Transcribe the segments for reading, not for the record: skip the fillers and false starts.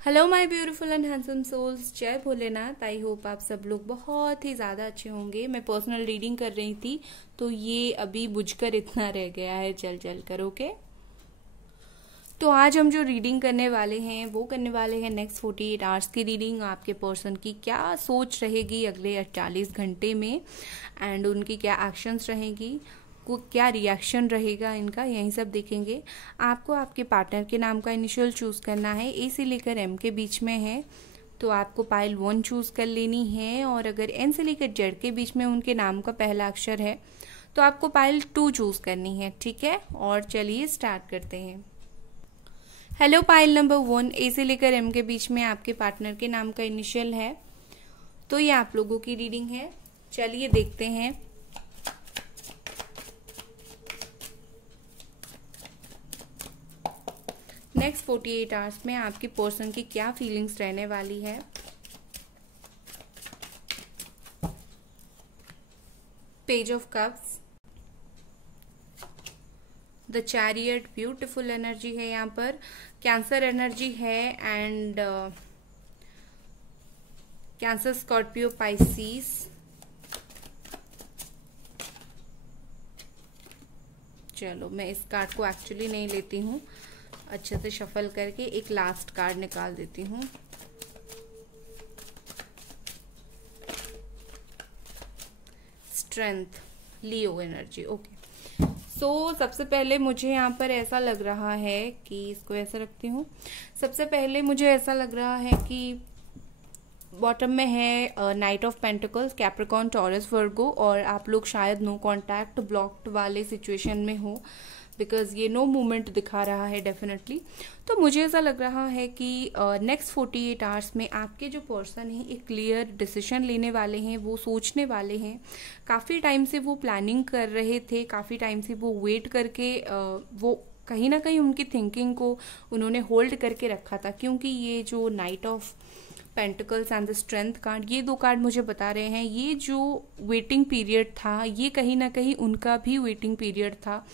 Hello my beautiful and handsome souls, जय Bholenath. I hope आप सब लोग बहुत ही ज़्यादा अच्छे होंगे। मैं पर्सनल रीडिंग कर रही थी तो ये अभी बुझकर इतना रह गया है जल जल कर। ओके, तो आज हम जो रीडिंग करने वाले हैं वो करने वाले हैं नेक्स्ट 48 आवर्स की रीडिंग। आपके पर्सन की क्या सोच रहेगी अगले 48 घंटे में एंड उनकी क्या एक्शंस रहेगी, को क्या रिएक्शन रहेगा इनका, यही सब देखेंगे। आपको आपके पार्टनर के नाम का इनिशियल चूज़ करना है। ए से लेकर एम के बीच में है तो आपको पाइल 1 चूज़ कर लेनी है, और अगर एन से लेकर जेड के बीच में उनके नाम का पहला अक्षर है तो आपको पाइल 2 चूज़ करनी है। ठीक है, और चलिए स्टार्ट करते हैं। हेलो पाइल नंबर 1, ए से लेकर एम के बीच में आपके पार्टनर के नाम का इनिशियल है तो ये आप लोगों की रीडिंग है। चलिए देखते हैं। नेक्स्ट 48 आवर्स में आपके पर्सन की क्या फीलिंग्स रहने वाली है। Page of cups, the chariot, beautiful energy है यहाँ पर। कैंसर एनर्जी है एंड कैंसर, स्कॉर्पियो, पाइसिस। चलो मैं इस कार्ड को एक्चुअली नहीं लेती हूँ, अच्छे से शफल करके एक लास्ट कार्ड निकाल देती हूँ। स्ट्रेंथ, लियो एनर्जी। ओके, सो सबसे पहले मुझे यहाँ पर ऐसा लग रहा है कि इसको ऐसा रखती हूँ। सबसे पहले मुझे ऐसा लग रहा है कि बॉटम में है knight of pentacles, Capricorn, Taurus, Virgo, और आप लोग शायद नो कांटेक्ट, ब्लॉक्ड वाले सिचुएशन में हो बिकॉज ये नो मूवमेंट दिखा रहा है डेफिनेटली। तो मुझे ऐसा लग रहा है कि नेक्स्ट 48 आवर्स में आपके जो पर्सन हैं एक क्लियर डिसीजन लेने वाले हैं, वो सोचने वाले हैं। काफ़ी टाइम से वो प्लानिंग कर रहे थे, काफ़ी टाइम से वो वेट करके वो कहीं ना कहीं उनकी थिंकिंग को उन्होंने होल्ड करके रखा था, क्योंकि ये जो night of pentacles and the strength card, ये दो कार्ड मुझे बता रहे हैं ये जो वेटिंग पीरियड था ये कहीं ना कहीं उनका भी वेटिंग पीरियड था।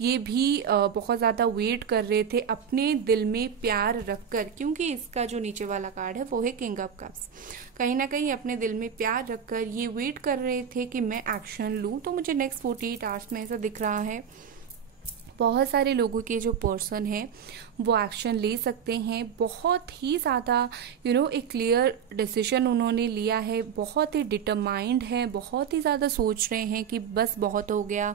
ये भी बहुत ज़्यादा वेट कर रहे थे अपने दिल में प्यार रखकर, क्योंकि इसका जो नीचे वाला कार्ड है वो है किंग ऑफ कप्स। कहीं ना कहीं अपने दिल में प्यार रखकर ये वेट कर रहे थे कि मैं एक्शन लूँ। तो मुझे नेक्स्ट 48 आवर्स में ऐसा दिख रहा है बहुत सारे लोगों के जो पर्सन हैं वो एक्शन ले सकते हैं। बहुत ही ज़्यादा एक क्लियर डिसीजन उन्होंने लिया है, बहुत ही डिटरमाइंड है, बहुत ही ज़्यादा सोच रहे हैं कि बस बहुत हो गया,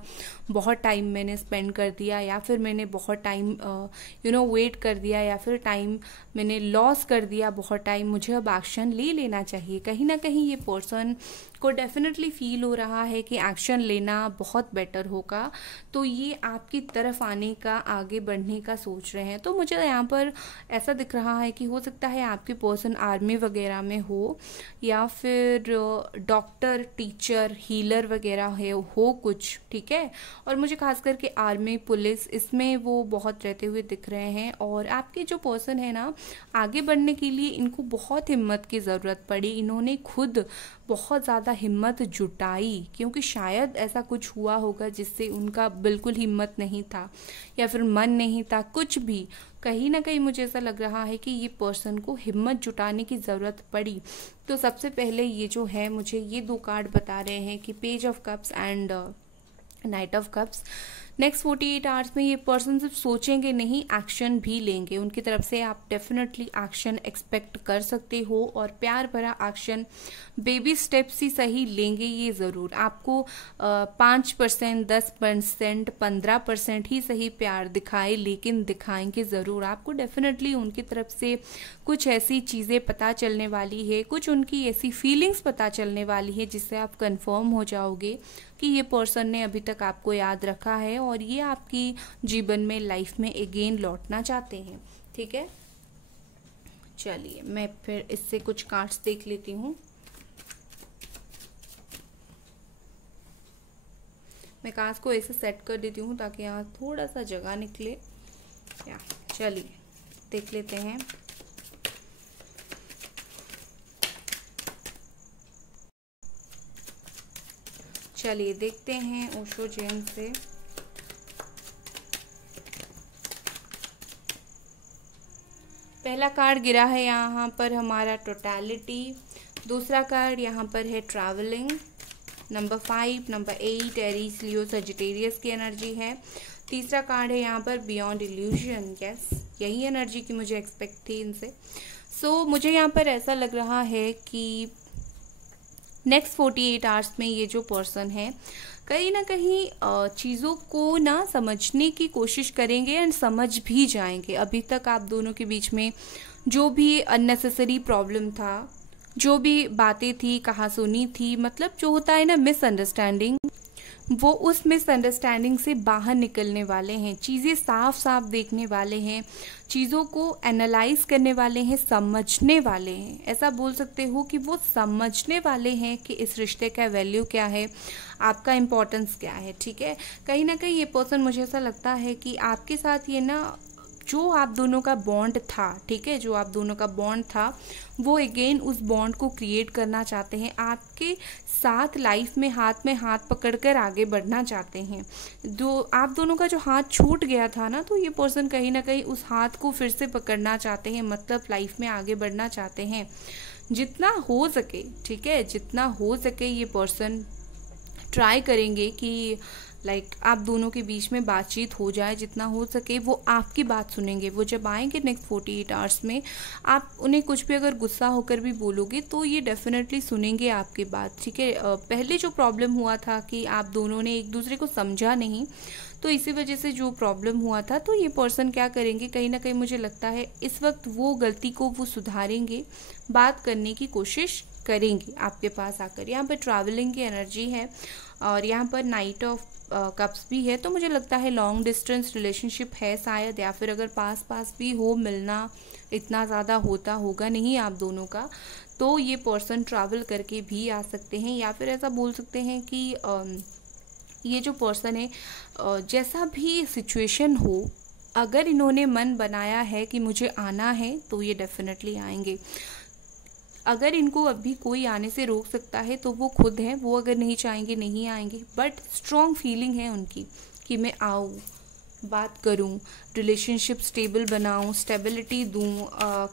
बहुत टाइम मैंने स्पेंड कर दिया, या फिर मैंने बहुत टाइम वेट कर दिया, या फिर टाइम मैंने लॉस कर दिया बहुत टाइम, मुझे अब एक्शन ले लेना चाहिए। कहीं ना कहीं ये पर्सन को डेफिनेटली फील हो रहा है कि एक्शन लेना बहुत बेटर होगा, तो ये आपकी तरफ आने का, आगे बढ़ने का सोच रहे हैं। तो मुझे यहाँ पर ऐसा दिख रहा है कि हो सकता है आपके पर्सन आर्मी वगैरह में हो, या फिर डॉक्टर, टीचर, हीलर वगैरह हो कुछ। ठीक है, और मुझे खास करके आर्मी, पुलिस, इसमें वो बहुत रहते हुए दिख रहे हैं। और आपके जो पर्सन है ना, आगे बढ़ने के लिए इनको बहुत हिम्मत की ज़रूरत पड़ी, इन्होंने खुद बहुत ज़्यादा हिम्मत जुटाई, क्योंकि शायद ऐसा कुछ हुआ होगा जिससे उनका बिल्कुल हिम्मत नहीं था या फिर मन नहीं था, कुछ भी। कहीं ना कहीं मुझे ऐसा लग रहा है कि ये पर्सन को हिम्मत जुटाने की ज़रूरत पड़ी। तो सबसे पहले ये जो है, मुझे ये दो कार्ड बता रहे हैं कि page of cups and night of cups. Next 48 hours में ये पर्सन सिर्फ सोचेंगे नहीं, एक्शन भी लेंगे। उनकी तरफ से आप डेफिनेटली एक्शन एक्सपेक्ट कर सकते हो, और प्यार भरा एक्शन, बेबी स्टेप्स ही सही लेंगे ये ज़रूर। आपको 5%, 10%, 15% ही सही प्यार दिखाए, लेकिन दिखाएंगे ज़रूर। आपको डेफिनेटली उनकी तरफ से कुछ ऐसी चीज़ें पता चलने वाली है, कुछ उनकी ऐसी फीलिंग्स पता चलने वाली है जिससे आप कंफर्म हो जाओगे कि ये पर्सन ने अभी तक आपको याद रखा है और ये आपकी जीवन में, लाइफ में अगेन लौटना चाहते हैं। ठीक है, चलिए मैं फिर इससे कुछ कार्ड्स देख लेती हूँ। मैं कार्ड्स को ऐसे सेट कर देती हूँ ताकि यहाँ थोड़ा सा जगह निकले। या चलिए देख लेते हैं। चलिए देखते हैं ओशो जैन से। पहला कार्ड गिरा है यहाँ पर हमारा टोटलिटी, दूसरा कार्ड यहाँ पर है travelling, number 5, number 8 Aries Leo Sagittarius की एनर्जी है, तीसरा कार्ड है यहाँ पर बियॉन्ड इल्यूजन। यस, यही एनर्जी की मुझे एक्सपेक्ट थी इनसे। सो मुझे यहाँ पर ऐसा लग रहा है कि नेक्स्ट 48 आवर्स में ये जो पर्सन है कहीं ना कहीं चीज़ों को ना समझने की कोशिश करेंगे एंड समझ भी जाएंगे। अभी तक आप दोनों के बीच में जो भी अननेसेसरी प्रॉब्लम था, जो भी बातें थी, कहा सुनी थी, मतलब जो होता है ना मिसअंडरस्टैंडिंग, वो उस मिसअंडरस्टैंडिंग से बाहर निकलने वाले हैं, चीज़ें साफ साफ देखने वाले हैं, चीज़ों को एनालाइज करने वाले हैं, समझने वाले हैं। ऐसा बोल सकते हो कि वो समझने वाले हैं कि इस रिश्ते का वैल्यू क्या है, आपका इम्पोर्टेंस क्या है। ठीक है, कहीं ना कहीं ये पर्सन, मुझे ऐसा लगता है कि आपके साथ ये ना जो आप दोनों का बॉन्ड था, ठीक है, जो आप दोनों का बॉन्ड था, वो अगेन उस बॉन्ड को क्रिएट करना चाहते हैं, आपके साथ लाइफ में हाथ पकड़कर आगे बढ़ना चाहते हैं। जो आप दोनों का जो हाथ छूट गया था ना, तो ये पर्सन कहीं ना कहीं उस हाथ को फिर से पकड़ना चाहते हैं, मतलब लाइफ में आगे बढ़ना चाहते हैं जितना हो सके। ठीक है, जितना हो सके ये पर्सन ट्राई करेंगे कि आप दोनों के बीच में बातचीत हो जाए, जितना हो सके वो आपकी बात सुनेंगे। वो जब आएंगे नेक्स्ट 48 आवर्स में, आप उन्हें कुछ भी अगर गुस्सा होकर भी बोलोगे तो ये डेफिनेटली सुनेंगे आपकी बात। ठीक है, पहले जो प्रॉब्लम हुआ था कि आप दोनों ने एक दूसरे को समझा नहीं, तो इसी वजह से जो प्रॉब्लम हुआ था, तो ये पर्सन क्या करेंगे, कहीं ना कहीं मुझे लगता है इस वक्त वो गलती को वो सुधारेंगे, बात करने की कोशिश करेंगे आपके पास आकर। यहाँ पर ट्रैवलिंग की एनर्जी है और यहाँ पर नाइट ऑफ कप्स भी है, तो मुझे लगता है लॉन्ग डिस्टेंस रिलेशनशिप है शायद, या फिर अगर पास पास भी हो, मिलना इतना ज़्यादा होता होगा नहीं आप दोनों का, तो ये पर्सन ट्रैवल करके भी आ सकते हैं। या फिर ऐसा बोल सकते हैं कि ये जो पर्सन है, जैसा भी सिचुएशन हो, अगर इन्होंने मन बनाया है कि मुझे आना है, तो ये डेफिनेटली आएंगे। अगर इनको अभी कोई आने से रोक सकता है तो वो खुद है, वो अगर नहीं चाहेंगे नहीं आएंगे, बट स्ट्रॉन्ग फीलिंग है उनकी कि मैं आऊँ, बात करूँ, रिलेशनशिप स्टेबल बनाऊँ, स्टेबिलिटी दूँ,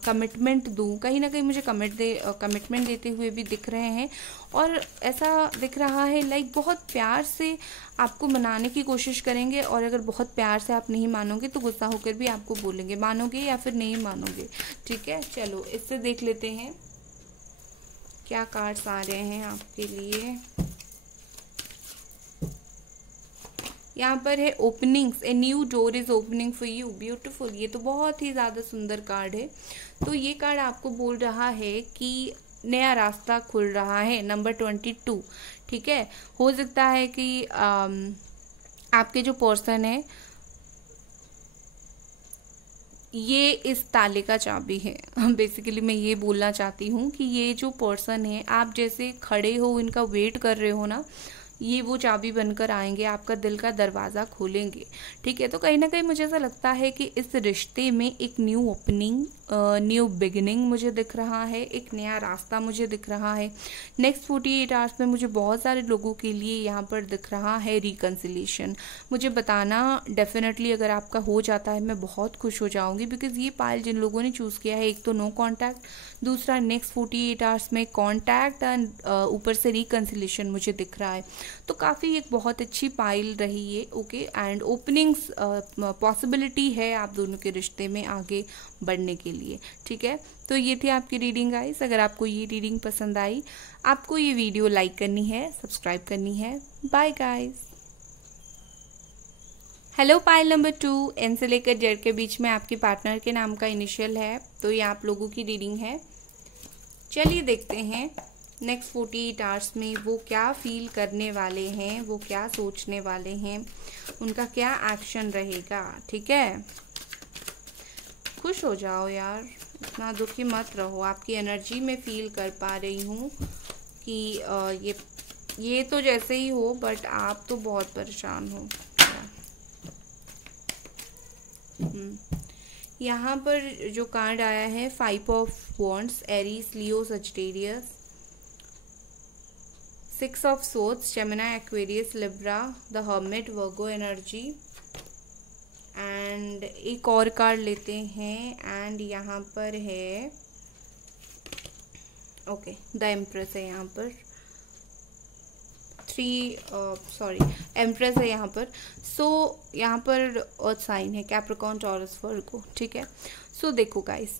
कमिटमेंट दूँ। कहीं ना कहीं मुझे कमिटमेंट देते हुए भी दिख रहे हैं, और ऐसा दिख रहा है बहुत प्यार से आपको मनाने की कोशिश करेंगे, और अगर बहुत प्यार से आप नहीं मानोगे तो गुस्सा होकर भी आपको बोलेंगे, मानोगे या फिर नहीं मानोगे। ठीक है, चलो इससे देख लेते हैं क्या कार्ड्स आ रहे हैं आपके लिए। यहाँ पर है openings, a new door is opening for you, beautiful. ये तो बहुत ही ज़्यादा सुंदर कार्ड है। तो ये कार्ड आपको बोल रहा है कि नया रास्ता खुल रहा है, नंबर 22। ठीक है, हो सकता है कि आपके जो पर्सन है ये इस ताले का चाबी है। बेसिकली मैं ये बोलना चाहती हूँ कि ये जो पर्सन है, आप जैसे खड़े हो, इनका वेट कर रहे हो ना, ये वो चाबी बनकर आएंगे, आपका दिल का दरवाज़ा खोलेंगे। ठीक है, तो कहीं ना कहीं मुझे ऐसा लगता है कि इस रिश्ते में एक न्यू ओपनिंग, न्यू बिगिनिंग मुझे दिख रहा है, एक नया रास्ता मुझे दिख रहा है। नेक्स्ट 48 आवर्स में मुझे बहुत सारे लोगों के लिए यहाँ पर दिख रहा है रिकन्सिलेशन। मुझे बताना डेफिनेटली, अगर आपका हो जाता है मैं बहुत खुश हो जाऊंगी, बिकॉज ये पाइल जिन लोगों ने चूज़ किया है, एक तो नो कॉन्टैक्ट, दूसरा नेक्स्ट 48 आवर्स में कॉन्टैक्ट, एंड ऊपर से रिकन्सिलेशन मुझे दिख रहा है। तो काफ़ी एक बहुत अच्छी पाइल रही है। ओके, एंड ओपनिंग्स पॉसिबिलिटी है आप दोनों के रिश्ते में आगे बढ़ने के लिए। ठीक है, तो ये थी आपकी रीडिंग गाइस। अगर आपको ये रीडिंग पसंद आई, आपको ये वीडियो लाइक करनी है, सब्सक्राइब करनी है। Bye guys. Hello pile number 2, N से लेकर जेड के बीच में आपके पार्टनर के नाम का इनिशियल है, तो ये आप लोगों की रीडिंग है। चलिए देखते हैं नेक्स्ट 48 आवर्स में वो क्या फील करने वाले हैं, वो क्या सोचने वाले हैं, उनका क्या एक्शन रहेगा। ठीक है, खुश हो जाओ यार, इतना दुखी मत रहो। आपकी एनर्जी में फील कर पा रही हूँ कि ये तो जैसे ही हो, बट आप तो बहुत परेशान हो। यहाँ पर जो कार्ड आया है 5 of wands, Aries, Leo, Sagittarius, 6 of swords, Gemini, Aquarius, Libra, the hermit, Virgo energy, and एक और कार्ड लेते हैं एंड यहाँ पर है ओके द एम्प्रेस है यहाँ पर, एम्प्रेस है यहाँ पर। सो यहाँ पर अर्थ साइन है, कैप्रिकॉर्न, टॉरस, वर्गो, ठीक है। सो देखो गाइस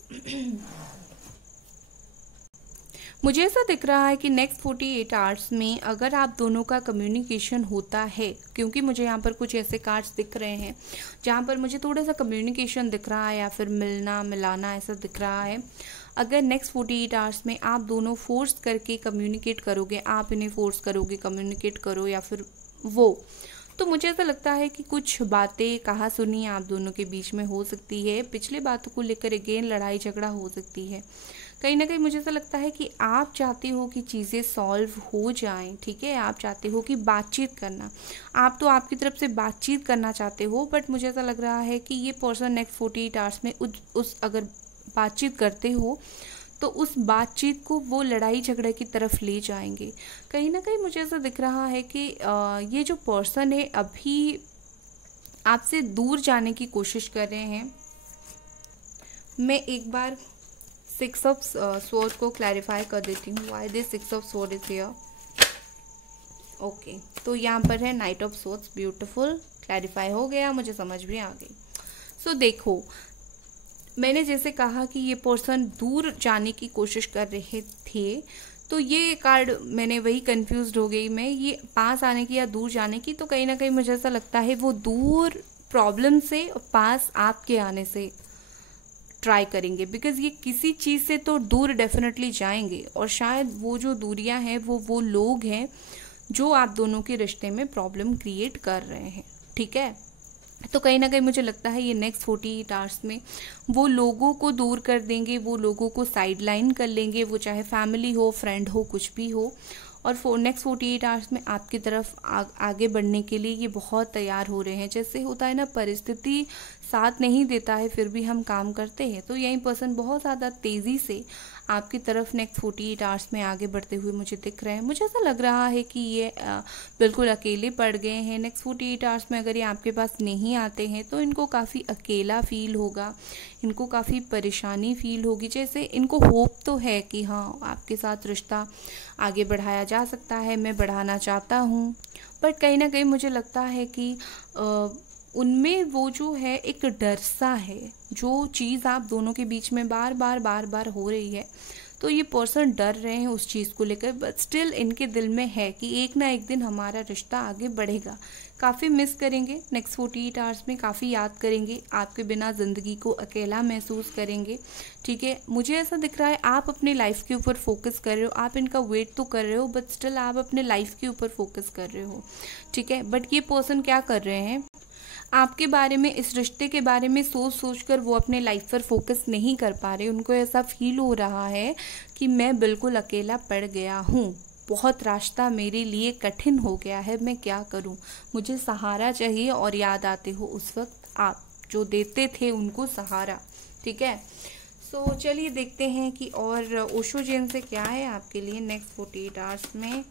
मुझे ऐसा दिख रहा है कि नेक्स्ट 48 आवर्स में अगर आप दोनों का कम्युनिकेशन होता है, क्योंकि मुझे यहाँ पर कुछ ऐसे कार्ड्स दिख रहे हैं जहाँ पर मुझे थोड़ा सा कम्युनिकेशन दिख रहा है या फिर मिलना मिलाना ऐसा दिख रहा है। अगर नेक्स्ट 48 आवर्स में आप दोनों फोर्स करके कम्युनिकेट करोगे, आप इन्हें फोर्स करोगे कम्युनिकेट करो या फिर वो, तो मुझे ऐसा लगता है कि कुछ बातें कहा सुनी आप दोनों के बीच में हो सकती है। पिछले बातों को लेकर अगेन लड़ाई झगड़ा हो सकती है। कहीं ना कहीं मुझे ऐसा लगता है कि आप चाहते हो कि चीज़ें सॉल्व हो जाएं, ठीक है। आप चाहते हो कि बातचीत करना, आप तो आपकी तरफ से बातचीत करना चाहते हो, बट मुझे ऐसा लग रहा है कि ये पर्सन नेक्स्ट 48 आवर्स में उस अगर बातचीत करते हो तो उस बातचीत को वो लड़ाई झगड़े की तरफ ले जाएंगे। कहीं ना कहीं मुझे ऐसा दिख रहा है कि ये जो पर्सन है अभी आपसे दूर जाने की कोशिश कर रहे हैं। मैं एक बार 6 ऑफ स्वॉर्ड को क्लैरिफाई कर देती हूँ, why this 6 of sword is here. Okay, तो यहाँ पर है knight of swords, beautiful, clarify हो गया, मुझे समझ भी आ गई। सो देखो मैंने जैसे कहा कि ये पर्सन दूर जाने की कोशिश कर रहे थे, तो ये कार्ड मैंने वही कंफ्यूज्ड हो गई मैं, ये पास आने की या दूर जाने की। तो कहीं ना कहीं मुझे ऐसा लगता है वो दूर प्रॉब्लम से और पास आपके आने से ट्राई करेंगे, बिकॉज ये किसी चीज़ से तो दूर डेफिनेटली जाएंगे और शायद वो जो दूरियां हैं वो लोग हैं जो आप दोनों के रिश्ते में प्रॉब्लम क्रिएट कर रहे हैं, ठीक है। तो कहीं ना कहीं मुझे लगता है ये नेक्स्ट 48 आवर्स में वो लोगों को दूर कर देंगे, वो लोगों को साइड लाइन कर लेंगे, वो चाहे फैमिली हो, फ्रेंड हो, कुछ भी हो। और नेक्स्ट 48 आवर्स में आपकी तरफ आगे बढ़ने के लिए ये बहुत तैयार हो रहे हैं। जैसे होता है ना, परिस्थिति साथ नहीं देता है फिर भी हम काम करते हैं, तो यही पर्सन बहुत ज़्यादा तेज़ी से आपकी तरफ नेक्स्ट 48 आवर्स में आगे बढ़ते हुए मुझे दिख रहे हैं। मुझे ऐसा लग रहा है कि ये बिल्कुल अकेले पड़ गए हैं। नेक्स्ट 48 आवर्स में अगर ये आपके पास नहीं आते हैं तो इनको काफ़ी अकेला फील होगा, इनको काफ़ी परेशानी फील होगी। जैसे इनको होप तो है कि हाँ आपके साथ रिश्ता आगे बढ़ाया जा सकता है, मैं बढ़ाना चाहता हूँ, बट कहीं ना कहीं मुझे लगता है कि उनमें वो जो है एक डर सा है, जो चीज़ आप दोनों के बीच में बार बार हो रही है, तो ये पर्सन डर रहे हैं उस चीज़ को लेकर, बट स्टिल इनके दिल में है कि एक ना एक दिन हमारा रिश्ता आगे बढ़ेगा। काफ़ी मिस करेंगे नेक्स्ट 48 आवर्स में, काफ़ी याद करेंगे, आपके बिना ज़िंदगी को अकेला महसूस करेंगे, ठीक है। मुझे ऐसा दिख रहा है आप अपनी लाइफ के ऊपर फोकस कर रहे हो, आप इनका वेट तो कर रहे हो, बट स्टिल आप अपने लाइफ के ऊपर फोकस कर रहे हो, ठीक है। बट ये पर्सन क्या कर रहे हैं, आपके बारे में, इस रिश्ते के बारे में सोच कर वो अपने लाइफ पर फोकस नहीं कर पा रहे। उनको ऐसा फील हो रहा है कि मैं बिल्कुल अकेला पड़ गया हूँ, बहुत रास्ता मेरे लिए कठिन हो गया है, मैं क्या करूँ, मुझे सहारा चाहिए। और याद आते हो उस वक्त आप जो देते थे उनको सहारा, ठीक है। सो चलिए देखते हैं कि और ओशो जैन से क्या है आपके लिए नेक्स्ट 48 आवर्स में।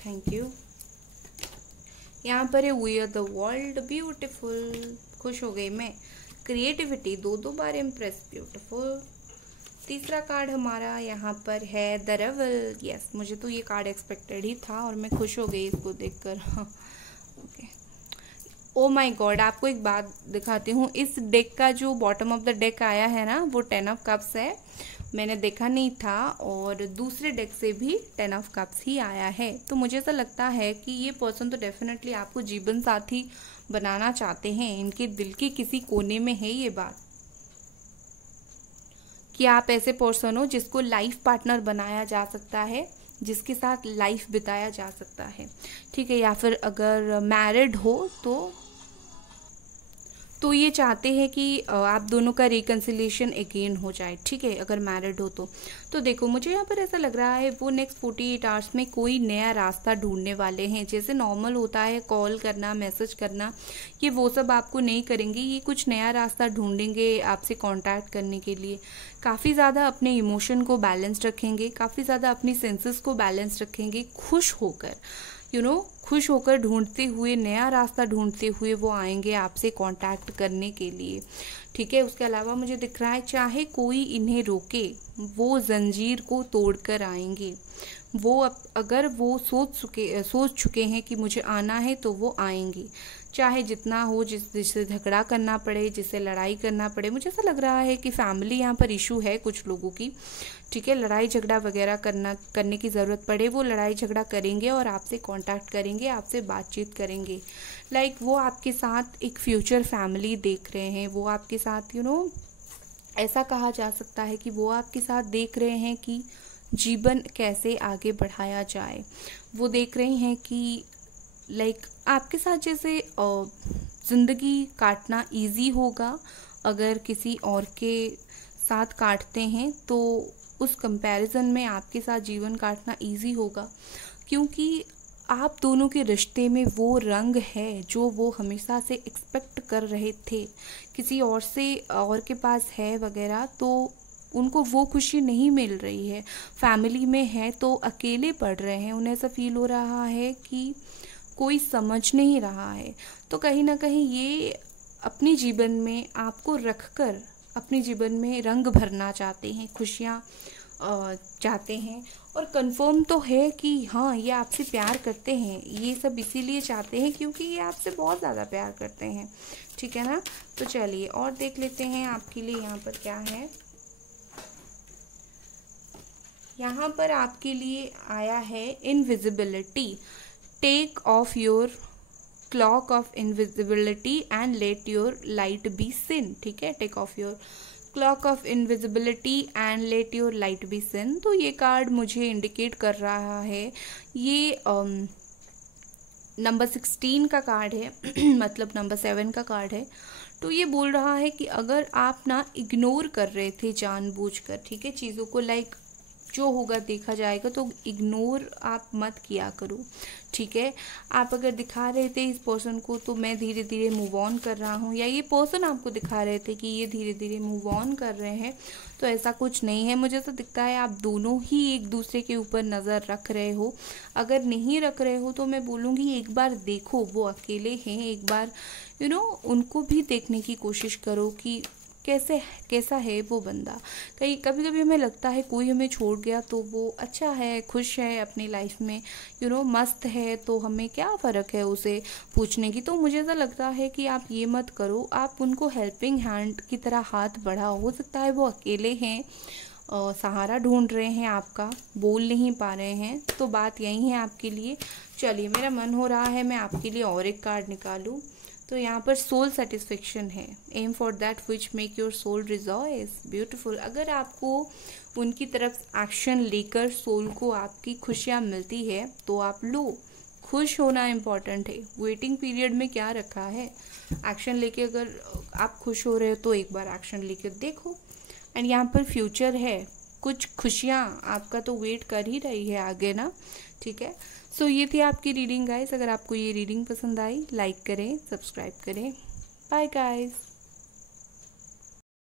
Thank you. यहाँ पर है we are the world, beautiful, खुश हो गई मैं। क्रिएटिविटी, दो बार इम्प्रेस, ब्यूटिफुल। तीसरा कार्ड हमारा यहाँ पर है द रेवल, यस, मुझे तो ये कार्ड एक्सपेक्टेड ही था और मैं खुश हो गई इसको देखकर। ओके, ओ माय गॉड, आपको एक बात दिखाती हूँ। इस डेक का जो बॉटम ऑफ द डेक आया है ना, वो 10 ऑफ कप्स है, मैंने देखा नहीं था, और दूसरे डेक से भी 10 ऑफ कप्स ही आया है। तो मुझे ऐसा लगता है कि ये पर्सन तो डेफिनेटली आपको जीवन साथी बनाना चाहते हैं, इनके दिल के किसी कोने में है ये बात कि आप ऐसे पर्सन हो जिसको लाइफ पार्टनर बनाया जा सकता है, जिसके साथ लाइफ बिताया जा सकता है, ठीक है। या फिर अगर मैरिड हो तो ये चाहते हैं कि आप दोनों का रिकंसिलिएशन अगेन हो जाए, ठीक है, अगर मैरिड हो तो देखो मुझे यहाँ पर ऐसा लग रहा है वो नेक्स्ट 48 आवर्स में कोई नया रास्ता ढूंढने वाले हैं। जैसे नॉर्मल होता है कॉल करना, मैसेज करना, ये वो सब आपको नहीं करेंगे, ये कुछ नया रास्ता ढूंढेंगे आपसे कांटेक्ट करने के लिए। काफ़ी ज़्यादा अपने इमोशन को बैलेंस रखेंगे, काफ़ी ज़्यादा अपनी सेंसेस को बैलेंस रखेंगे, खुश होकर खुश होकर ढूंढते हुए, नया रास्ता ढूंढते हुए वो आएंगे आपसे कांटेक्ट करने के लिए, ठीक है। उसके अलावा मुझे दिख रहा है चाहे कोई इन्हें रोके वो जंजीर को तोड़कर आएंगे। वो अगर वो सोच चुके हैं कि मुझे आना है तो वो आएंगे, चाहे जितना हो, जिससे झगड़ा करना पड़े, जिससे लड़ाई करना पड़े। मुझे ऐसा लग रहा है कि फैमिली यहाँ पर इशू है कुछ लोगों की, ठीक है। लड़ाई झगड़ा वगैरह करने की ज़रूरत पड़े वो लड़ाई झगड़ा करेंगे और आपसे कांटेक्ट करेंगे, आपसे बातचीत करेंगे। लाइक वो आपके साथ एक फ्यूचर फैमिली देख रहे हैं, वो आपके साथ ऐसा कहा जा सकता है कि वो आपके साथ देख रहे हैं कि जीवन कैसे आगे बढ़ाया जाए। वो देख रहे हैं कि लाइक आपके साथ जैसे ज़िंदगी काटना इजी होगा अगर किसी और के साथ काटते हैं, तो उस कंपैरिजन में आपके साथ जीवन काटना इजी होगा, क्योंकि आप दोनों के रिश्ते में वो रंग है जो वो हमेशा से एक्सपेक्ट कर रहे थे, किसी और के पास है वगैरह, तो उनको वो खुशी नहीं मिल रही है। फैमिली में है तो अकेले पड़ रहे हैं, उन्हें ऐसा फील हो रहा है कि कोई समझ नहीं रहा है। तो कहीं ना कहीं ये अपने जीवन में आपको रखकर अपने जीवन में रंग भरना चाहते हैं, खुशियाँ चाहते हैं, और कंफर्म तो है कि हाँ ये आपसे प्यार करते हैं। ये सब इसीलिए चाहते हैं क्योंकि ये आपसे बहुत ज़्यादा प्यार करते हैं, ठीक है ना। तो चलिए और देख लेते हैं आपके लिए यहाँ पर क्या है। यहाँ पर आपके लिए आया है invisibility. Take off your cloak of invisibility and let your light be seen, ठीक है। Take off your cloak of invisibility and let your light be seen. तो ये कार्ड मुझे इंडिकेट कर रहा है, ये नंबर 16 का कार्ड है मतलब नंबर 7 का कार्ड है। तो ये बोल रहा है कि अगर आप ना इग्नोर कर रहे थे जानबूझकर, ठीक है, चीज़ों को, लाइक जो होगा देखा जाएगा, तो इग्नोर आप मत किया करो, ठीक है। आप अगर दिखा रहे थे इस पर्सन को तो मैं धीरे धीरे मूव ऑन कर रहा हूँ, या ये पर्सन आपको दिखा रहे थे कि ये धीरे धीरे मूव ऑन कर रहे हैं, तो ऐसा कुछ नहीं है। मुझे तो दिखता है आप दोनों ही एक दूसरे के ऊपर नज़र रख रहे हो। अगर नहीं रख रहे हो तो मैं बोलूँगी एक बार देखो, वो अकेले हैं, एक बार उनको भी देखने की कोशिश करो कि कैसा है वो बंदा। कभी कभी हमें लगता है कोई हमें छोड़ गया तो वो अच्छा है, खुश है अपनी लाइफ में, मस्त है, तो हमें क्या फ़र्क है उसे पूछने की। तो मुझे ऐसा लगता है कि आप ये मत करो, आप उनको हेल्पिंग हैंड की तरह हाथ बढ़ाओ। हो सकता है वो अकेले हैं, सहारा ढूंढ रहे हैं आपका, बोल नहीं पा रहे हैं, तो बात यही है आपके लिए। चलिए मेरा मन हो रहा है मैं आपके लिए और एक कार्ड निकालूं। तो यहाँ पर सोल सेटिस्फेक्शन है, aim for that which make your soul rejoice, beautiful. अगर आपको उनकी तरफ एक्शन लेकर सोल को आपकी खुशियाँ मिलती है तो आप लो, खुश होना इम्पॉर्टेंट है। वेटिंग पीरियड में क्या रखा है, एक्शन लेके अगर आप खुश हो रहे हो तो एक बार एक्शन लेके देखो। एंड यहाँ पर फ्यूचर है, कुछ खुशियाँ आपका तो वेट कर ही रही है आगे ना, ठीक है। सो ये थी आपकी रीडिंग गाइस। अगर आपको ये रीडिंग पसंद आई लाइक करें, सब्सक्राइब करें। Bye guys.